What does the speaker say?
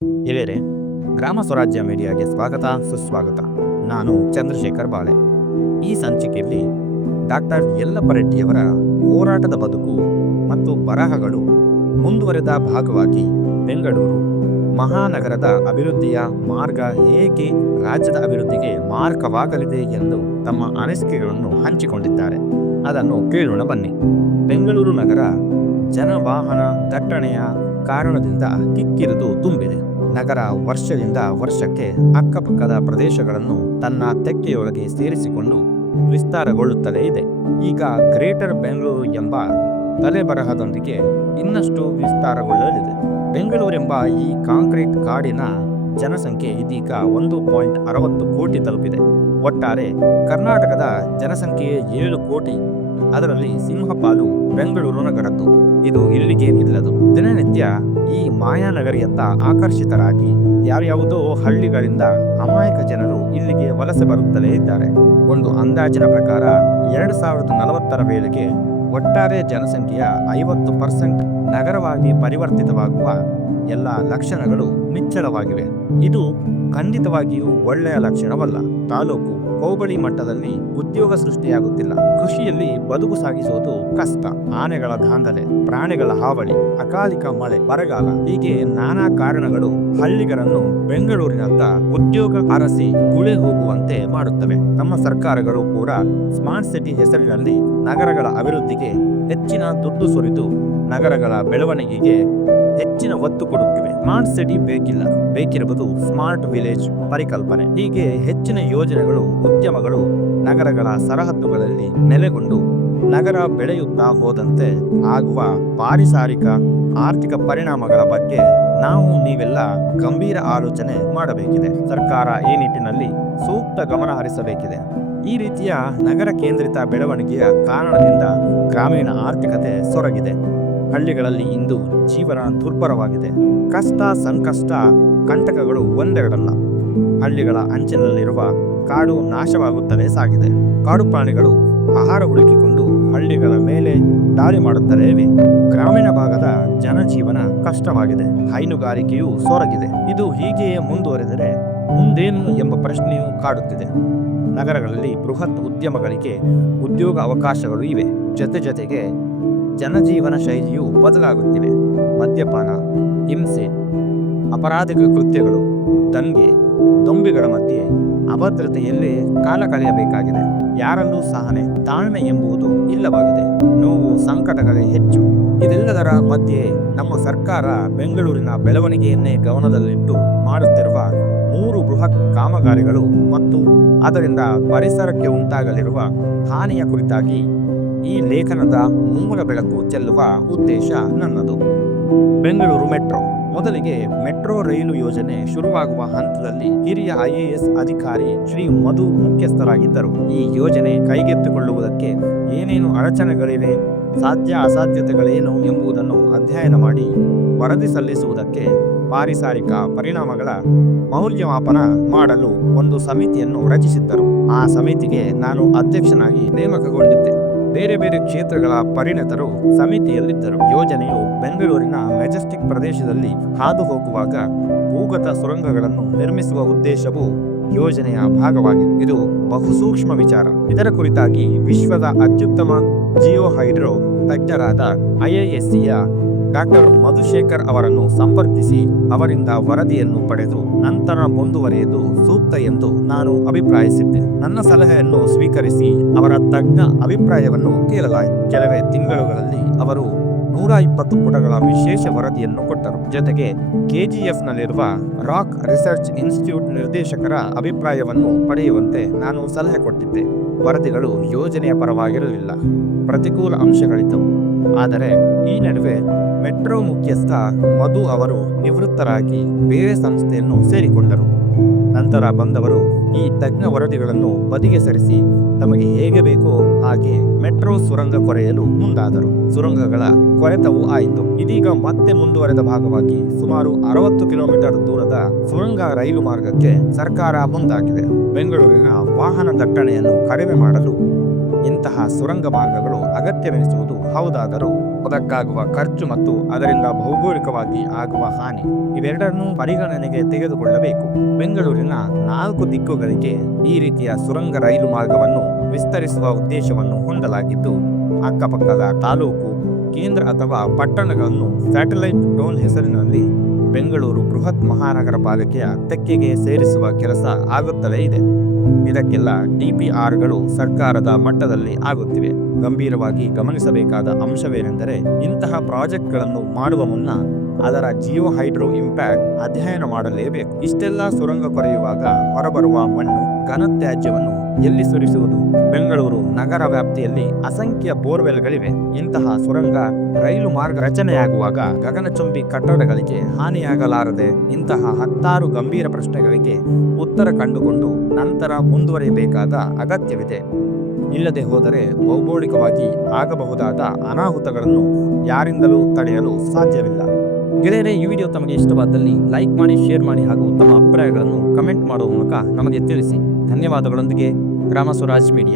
ಹಿರಿಯರೇ, ಗ್ರಾಮ ಸ್ವರಾಜ್ಯ ಮೀಡಿಯಾಗೆ ಸ್ವಾಗತ ಸುಸ್ವಾಗತ. ನಾನು ಚಂದ್ರಶೇಖರ್ ಬಾಳೆ. ಈ ಸಂಚಿಕೆಯಲ್ಲಿ ಡಾಕ್ಟರ್ ಯಲ್ಲಪ್ಪ ರೆಡ್ಡಿಯವರ ಹೋರಾಟದ ಬದುಕು ಮತ್ತು ಬರಹಗಳು ಮುಂದುವರೆದ ಭಾಗವಾಗಿ ಬೆಂಗಳೂರು ಮಹಾನಗರದ ಅಭಿವೃದ್ಧಿಯ ಮಾರ್ಗ ಹೇಗೆ ರಾಜ್ಯದ ಅಭಿವೃದ್ಧಿಗೆ ಮಾರ್ಗವಾಗಲಿದೆ ಎಂದು ತಮ್ಮ ಅನಿಸಿಕೆಗಳನ್ನು ಹಂಚಿಕೊಂಡಿದ್ದಾರೆ. ಅದನ್ನು ಕೇಳೋಣ ಬನ್ನಿ. ಬೆಂಗಳೂರು ನಗರ ಜನವಾಹನ ದಟ್ಟಣೆಯ ಕಾರಣದಿಂದ ಕಿಕ್ಕಿರಿದು ತುಂಬಿದೆ. ನಗರ ವರ್ಷದಿಂದ ವರ್ಷಕ್ಕೆ ಅಕ್ಕಪಕ್ಕದ ಪ್ರದೇಶಗಳನ್ನು ತನ್ನ ತೆಕ್ಕೆಯೊಳಗೆ ಸೇರಿಸಿಕೊಂಡು ವಿಸ್ತಾರಗೊಳ್ಳುತ್ತಲೇ ಇದೆ. ಈಗ ಗ್ರೇಟರ್ ಬೆಂಗಳೂರು ಎಂಬ ತಲೆಬರಹದೊಂದಿಗೆ ಇನ್ನಷ್ಟು ವಿಸ್ತಾರಗೊಳ್ಳಲಿದೆ. ಬೆಂಗಳೂರೆಂಬ ಈ ಕಾಂಕ್ರೀಟ್ ಕಾಡಿನ ಜನಸಂಖ್ಯೆ ಇದೀಗ 1.60 ಕೋಟಿ ತಲುಪಿದೆ. ಒಟ್ಟಾರೆ ಕರ್ನಾಟಕದ ಜನಸಂಖ್ಯೆ 7 ಕೋಟಿ. ಅದರಲ್ಲಿ ಸಿಂಹಪಾಲು ಬೆಂಗಳೂರು ನಗರದ್ದು. ಇದು ಇಲ್ಲಿಗೆ ನಿಲ್ಲದು. ದಿನನಿತ್ಯ ಈ ಮಾಯಾನಗರಿಯತ್ತ ಆಕರ್ಷಿತರಾಗಿ ಯಾವ್ಯಾವುದೋ ಹಳ್ಳಿಗಳಿಂದ ಅಮಾಯಕ ಜನರು ಇಲ್ಲಿಗೆ ವಲಸೆ ಬರುತ್ತಲೇ ಇದ್ದಾರೆ. ಒಂದು ಅಂದಾಜಿನ ಪ್ರಕಾರ 2040ರ ವೇಳೆಗೆ ಒಟ್ಟಾರೆ ಜನಸಂಖ್ಯೆಯ 50% ನಗರವಾಗಿ ಪರಿವರ್ತಿತವಾಗುವ ಎಲ್ಲ ಲಕ್ಷಣಗಳು ನಿಚ್ಚಳವಾಗಿವೆ. ಇದು ಖಂಡಿತವಾಗಿಯೂ ಒಳ್ಳೆಯ ಲಕ್ಷಣವಲ್ಲ. ತಾಲೂಕು ಹೋಬಳಿ ಮಟ್ಟದಲ್ಲಿ ಉದ್ಯೋಗ ಸೃಷ್ಟಿಯಾಗುತ್ತಿಲ್ಲ. ಕೃಷಿಯಲ್ಲಿ ಬದುಕು ಸಾಗಿಸುವುದು ಕಷ್ಟ. ಆನೆಗಳ ದಾಂಧಲೆ, ಪ್ರಾಣಿಗಳ ಹಾವಳಿ, ಅಕಾಲಿಕ ಮಳೆ, ಬರಗಾಲ ಹೀಗೆ ನಾನಾ ಕಾರಣಗಳು ಹಳ್ಳಿಗರನ್ನು ಬೆಂಗಳೂರಿನತ್ತ ಉದ್ಯೋಗ ಅರಸಿ ಗುಳೆ ಹೋಗುವಂತೆ ಮಾಡುತ್ತವೆ. ನಮ್ಮ ಸರ್ಕಾರಗಳು ಕೂಡ ಸ್ಮಾರ್ಟ್ ಸಿಟಿ ಹೆಸರಿನಲ್ಲಿ ನಗರಗಳ ಅಭಿವೃದ್ಧಿಗೆ ಹೆಚ್ಚಿನ ದುಡ್ಡು ಸುರಿದು ನಗರಗಳ ಬೆಳವಣಿಗೆಗೆ ಹೆಚ್ಚಿನ ಒತ್ತು ಕೊಡುತ್ತಿವೆ. ಸ್ಮಾರ್ಟ್ ಸಿಟಿ ಬೇಕಿಲ್ಲ, ಬೇಕಿರುವುದು ಸ್ಮಾರ್ಟ್ ವಿಲೇಜ್ ಪರಿಕಲ್ಪನೆ. ಹೀಗೆ ಹೆಚ್ಚಿನ ಯೋಜನೆಗಳು, ಉದ್ಯಮಗಳು ನಗರಗಳ ಸರಹದ್ದುಗಳಲ್ಲಿ ನೆಲೆಗೊಂಡು ನಗರ ಬೆಳೆಯುತ್ತಾ ಹೋದಂತೆ ಆಗುವ ಪಾರಿಸಾರಿಕ ಆರ್ಥಿಕ ಪರಿಣಾಮಗಳ ಬಗ್ಗೆ ನೀವೆಲ್ಲ ಗಂಭೀರ ಆಲೋಚನೆ ಮಾಡಬೇಕಿದೆ. ಸರ್ಕಾರ ಈ ನಿಟ್ಟಿನಲ್ಲಿ ಸೂಕ್ತ ಗಮನ ಹರಿಸಬೇಕಿದೆ. ಈ ರೀತಿಯ ನಗರ ಕೇಂದ್ರಿತ ಬೆಳವಣಿಗೆಯ ಕಾರಣದಿಂದ ಗ್ರಾಮೀಣ ಆರ್ಥಿಕತೆ ಸೊರಗಿದೆ. ಹಳ್ಳಿಗಳಲ್ಲಿ ಇಂದು ಜೀವನ ದುರ್ಭರವಾಗಿದೆ. ಕಷ್ಟ, ಸಂಕಷ್ಟ, ಕಂಟಕಗಳು ಒಂದೆರಡಲ್ಲ. ಹಳ್ಳಿಗಳ ಅಂಚಿನಲ್ಲಿರುವ ಕಾಡು ನಾಶವಾಗುತ್ತಲೇ ಸಾಗಿದೆ. ಕಾಡು ಪ್ರಾಣಿಗಳು ಆಹಾರ ಹುಡುಕಿಕೊಂಡು ಹಳ್ಳಿಗಳ ಮೇಲೆ ದಾಳಿ ಮಾಡುತ್ತಲೇ ಇವೆ. ಗ್ರಾಮೀಣ ಭಾಗದ ಜನಜೀವನ ಕಷ್ಟವಾಗಿದೆ. ಹೈನುಗಾರಿಕೆಯೂ ಸೊರಗಿದೆ. ಇದು ಹೀಗೆಯೇ ಮುಂದುವರೆದರೆ ಮುಂದೇನು ಎಂಬ ಪ್ರಶ್ನೆಯೂ ಕಾಡುತ್ತಿದೆ. ನಗರಗಳಲ್ಲಿ ಬೃಹತ್ ಉದ್ಯಮಗಳಿಗೆ ಉದ್ಯೋಗ ಅವಕಾಶಗಳು ಇವೆ. ಜೊತೆಗೆ ಜನಜೀವನ ಶೈಲಿಯು ಬದಲಾಗುತ್ತಿವೆ. ಮದ್ಯಪಾನ, ಹಿಂಸೆ, ಅಪರಾಧಿಕ ಕೃತ್ಯಗಳು, ದಂಗೆ, ದೊಂಬಿಗಳ ಮಧ್ಯೆ ಅಭದ್ರತೆಯಲ್ಲಿ ಕಾಲ ಕಳೆಯಬೇಕಾಗಿದೆ. ಯಾರಲ್ಲೂ ಸಹನೆ, ತಾಳ್ಮೆ ಎಂಬುದು ಇಲ್ಲವಾಗಿದೆ. ನೋವು, ಸಂಕಟಗಳೇ ಹೆಚ್ಚು. ಇದೆಲ್ಲದರ ಮಧ್ಯೆ ನಮ್ಮ ಸರ್ಕಾರ ಬೆಂಗಳೂರಿನ ಬೆಳವಣಿಗೆಯನ್ನೇ ಗಮನದಲ್ಲಿಟ್ಟು ಮಾಡುತ್ತಿರುವ 3 ಬೃಹತ್ ಕಾಮಗಾರಿಗಳು ಮತ್ತು ಅದರಿಂದ ಪರಿಸರಕ್ಕೆ ಉಂಟಾಗಲಿರುವ ಹಾನಿಯ ಕುರಿತಾಗಿ ಈ ಲೇಖನದ ಮೂಲ ಬೆಳಕು ಚೆಲ್ಲುವ ಉದ್ದೇಶ ನನ್ನದು. ಬೆಂಗಳೂರು ಮೆಟ್ರೋ. ಮೊದಲಿಗೆ ಮೆಟ್ರೋ ರೈಲು ಯೋಜನೆ ಶುರುವಾಗುವ ಹಂತದಲ್ಲಿ ಹಿರಿಯ IAS ಅಧಿಕಾರಿ ಶ್ರೀ ಮಧು ಮುಖ್ಯಸ್ಥರಾಗಿದ್ದರು. ಈ ಯೋಜನೆ ಕೈಗೆತ್ತಿಕೊಳ್ಳುವುದಕ್ಕೆ ಏನೇನು ಅಡಚಣೆಗಳಿವೆ, ಸಾಧ್ಯ ಅಸಾಧ್ಯತೆಗಳೇನು ಎಂಬುದನ್ನು ಅಧ್ಯಯನ ಮಾಡಿ ವರದಿ ಸಲ್ಲಿಸುವುದಕ್ಕೆ ಪಾರಿಸಾರಿಕ ಪರಿಣಾಮಗಳ ಮೌಲ್ಯಮಾಪನ ಮಾಡಲು ಒಂದು ಸಮಿತಿಯನ್ನು ರಚಿಸಿದ್ದರು. ಆ ಸಮಿತಿಗೆ ನಾನು ಅಧ್ಯಕ್ಷನಾಗಿ ನೇಮಕಗೊಂಡಿದ್ದೆ. ಬೇರೆ ಬೇರೆ ಕ್ಷೇತ್ರಗಳ ಪರಿಣತರು ಸಮಿತಿಯಲ್ಲಿದ್ದರು. ಯೋಜನೆಯು ಬೆಂಗಳೂರಿನ ಮೆಜೆಸ್ಟಿಕ್ ಪ್ರದೇಶದಲ್ಲಿ ಹಾದು ಹೋಗುವಾಗ ಭೂಗತ ಸುರಂಗಗಳನ್ನು ನಿರ್ಮಿಸುವ ಉದ್ದೇಶವು ಯೋಜನೆಯ ಭಾಗವಾಗಿದೆ. ಇದು ಬಹುಸೂಕ್ಷ್ಮ ವಿಚಾರ. ಇದರ ಕುರಿತಾಗಿ ವಿಶ್ವದ ಅತ್ಯುತ್ತಮ ಜಿಯೋ ಹೈಡ್ರೋ ತಜ್ಞರಾದ IIScಯ ಡಾಕ್ಟರ್ ಮಧುಶೇಖರ್ ಅವರನ್ನು ಸಂಪರ್ಕಿಸಿ ಅವರಿಂದ ವರದಿಯನ್ನು ಪಡೆದು ನಂತರ ಮುಂದುವರಿಯುವುದು ಸೂಕ್ತ ಎಂದು ನಾನು ಅಭಿಪ್ರಾಯಿಸಿದ್ದೆ. ನನ್ನ ಸಲಹೆಯನ್ನು ಸ್ವೀಕರಿಸಿ ಅವರ ತಜ್ಞ ಅಭಿಪ್ರಾಯವನ್ನು ಕೇಳಲಾಯಿತು. ಕೆಲವೇ ತಿಂಗಳುಗಳಲ್ಲಿ ಅವರು 120 ಪುಟಗಳ ವಿಶೇಷ ವರದಿಯನ್ನು ಕೊಟ್ಟರು. ಜೊತೆಗೆ KGFನಲ್ಲಿರುವ ರಾಕ್ ರಿಸರ್ಚ್ ಇನ್ಸ್ಟಿಟ್ಯೂಟ್ ನಿರ್ದೇಶಕರ ಅಭಿಪ್ರಾಯವನ್ನು ಪಡೆಯುವಂತೆ ನಾನು ಸಲಹೆ ಕೊಟ್ಟಿದ್ದೆ. ವರದಿಗಳು ಯೋಜನೆಯ ಪರವಾಗಿರಲಿಲ್ಲ, ಪ್ರತಿಕೂಲ ಅಂಶಗಳಿದ್ದವು. ಆದರೆ ಈ ನಡುವೆ ಮೆಟ್ರೋ ಮುಖ್ಯಸ್ಥ ಮಧು ಅವರು ನಿವೃತ್ತರಾಗಿ ಬೇರೆ ಸಂಸ್ಥೆಯನ್ನು ಸೇರಿಕೊಂಡರು. ನಂತರ ಬಂದವರು ಈ ತಜ್ಞ ವರದಿಗಳನ್ನು ಬದಿಗೆ ಸರಿಸಿ ತಮಗೆ ಹೇಗೆ ಬೇಕೋ ಹಾಗೆ ಮೆಟ್ರೋ ಸುರಂಗ ಕೊರೆಯಲು ಮುಂದಾದರು. ಸುರಂಗಗಳ ಕೊರೆತವೂ ಆಯಿತು. ಇದೀಗ ಮತ್ತೆ ಮುಂದುವರೆದ ಭಾಗವಾಗಿ ಸುಮಾರು 60 ಕಿಲೋಮೀಟರ್ ದೂರದ ಸುರಂಗ ರೈಲು ಮಾರ್ಗಕ್ಕೆ ಸರ್ಕಾರ ಮುಂದಾಗಿದೆ. ಬೆಂಗಳೂರಿನ ವಾಹನ ದಟ್ಟಣೆಯನ್ನು ಕಡಿಮೆ ಮಾಡಲು ಇಂತಹ ಸುರಂಗ ಮಾರ್ಗಗಳು ಅಗತ್ಯವೆನಿಸುವುದು ಹೌದಾದರೂ ಅದಕ್ಕಾಗುವ ಖರ್ಚು ಮತ್ತು ಅದರಿಂದ ಭೌಗೋಳಿಕವಾಗಿ ಆಗುವ ಹಾನಿ ಇವೆರಡನ್ನೂ ಪರಿಗಣನೆಗೆ ತೆಗೆದುಕೊಳ್ಳಬೇಕು. ಬೆಂಗಳೂರಿನ 4 ದಿಕ್ಕುಗಳಿಗೆ ಈ ರೀತಿಯ ಸುರಂಗ ರೈಲು ಮಾರ್ಗವನ್ನು ವಿಸ್ತರಿಸುವ ಉದ್ದೇಶವನ್ನು ಹೊಂದಲಾಗಿದ್ದು, ಅಕ್ಕಪಕ್ಕದ ತಾಲೂಕು, ಕೇಂದ್ರ ಅಥವಾ ಪಟ್ಟಣಗಳನ್ನು ಸ್ಯಾಟಲೈಟ್ ಟೌನ್ ಹೆಸರಿನಲ್ಲಿ ಬೆಂಗಳೂರು ಬೃಹತ್ ಮಹಾನಗರ ಪಾಲಿಕೆಯ ತೆಕ್ಕೆಗೆ ಸೇರಿಸುವ ಕೆಲಸ ಆಗುತ್ತಲೇ ಇದೆ. ಇದಕ್ಕೆಲ್ಲ DPRಗಳು ಸರ್ಕಾರದ ಮಟ್ಟದಲ್ಲಿ ಆಗುತ್ತಿವೆ. ಗಂಭೀರವಾಗಿ ಗಮನಿಸಬೇಕಾದ ಅಂಶವೇನೆಂದರೆ, ಇಂತಹ ಪ್ರಾಜೆಕ್ಟ್ಗಳನ್ನು ಮಾಡುವ ಮುನ್ನ ಅದರ ಜಿಯೋ ಹೈಡ್ರೋ ಇಂಪ್ಯಾಕ್ಟ್ ಅಧ್ಯಯನ ಮಾಡಲೇಬೇಕು. ಇಷ್ಟೆಲ್ಲ ಸುರಂಗ ಕೊರೆಯುವಾಗ ಹೊರಬರುವ ಮಣ್ಣು, ಘನತ್ಯಾಜ್ಯವನ್ನು ಎಲ್ಲಿ ಸುರಿಸುವುದು? ಬೆಂಗಳೂರು ನಗರ ವ್ಯಾಪ್ತಿಯಲ್ಲಿ ಅಸಂಖ್ಯ ಬೋರ್ವೆಲ್ಗಳಿವೆ. ಇಂತಹ ಸುರಂಗ ರೈಲು ಮಾರ್ಗ ರಚನೆಯಾಗುವಾಗ ಗಗನಚುಂಬಿ ಕಟ್ಟಡಗಳಿಗೆ ಹಾನಿಯಾಗಲಾರದೆ ಇಂತಹ 10 ಗಂಭೀರ ಪ್ರಶ್ನೆಗಳಿಗೆ ಉತ್ತರ ಕಂಡುಕೊಂಡು ನಂತರ ಮುಂದುವರಿಯಬೇಕಾದ ಅಗತ್ಯವಿದೆ. ಇಲ್ಲದೆ ಹೋದರೆ ಭೌಗೋಳಿಕವಾಗಿ ಆಗಬಹುದಾದ ಅನಾಹುತಗಳನ್ನು ಯಾರಿಂದಲೂ ತಡೆಯಲು ಸಾಧ್ಯವಿಲ್ಲ. ಗೆಳೆಯರೇ, ಈ ವಿಡಿಯೋ ತಮಗೆ ಇಷ್ಟವಾದಲ್ಲಿ ಲೈಕ್ ಮಾಡಿ, ಶೇರ್ ಮಾಡಿ ಹಾಗೂ ತಮ್ಮ ಅಭಿಪ್ರಾಯಗಳನ್ನು ಕಮೆಂಟ್ ಮಾಡುವ ಮೂಲಕ ನಮಗೆ ತಿಳಿಸಿ. ಧನ್ಯವಾದಗಳೊಂದಿಗೆ ಗ್ರಾಮ ಸ್ವರಾಜ್ ಮೀಡಿಯಾ.